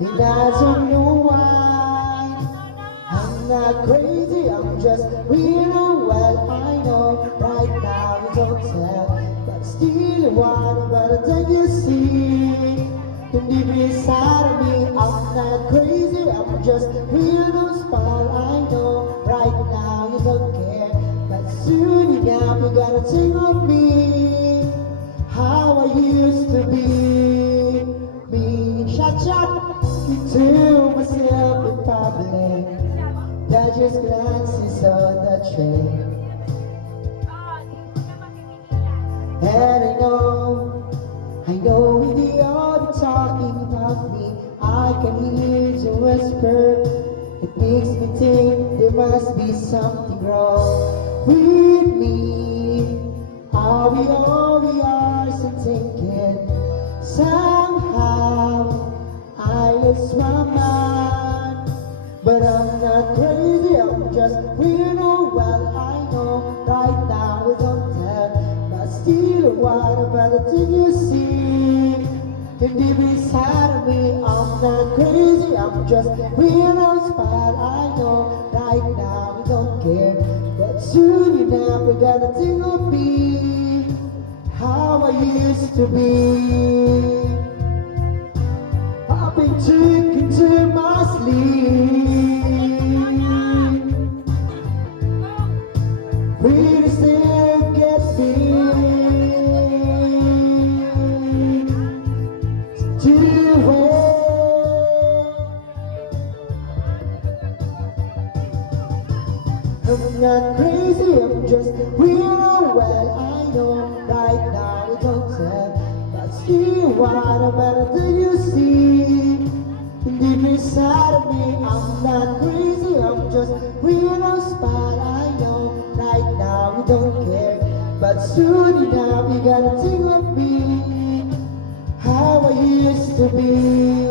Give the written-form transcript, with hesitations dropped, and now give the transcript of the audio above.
And I don't know why I'm not crazy, I'm just real. Well, I know right now you don't tell, but still you want about the thing you see. And deep inside of me, I'm not crazy, I'm just real. No spot, I know right now you don't care, but soon enough you gotta think of me, how I used to be. Me, shut to myself in public, that just glances on the train. And I know when they are talking about me, I can hear the whisper. It makes me think there must be something wrong with me. Are we all we are so thinking? Somehow I lose my mind, but I'm not crazy, I'm just real. Well, I know right now we don't tell, but still what about the thing you see? And deep inside of me, I'm not crazy, I'm just real. No spot, I know right now we don't care, but soon enough we gotta think of me, how I used to be. I've been drinking to my sleep, we still get me to I'm not crazy, I'm just real. Well, I know right now we don't tell, but still what about the you see? Deep inside of me, I'm not crazy, I'm just real. No spot, I know right now we don't care, but soon enough you gotta think of me, how I used to be.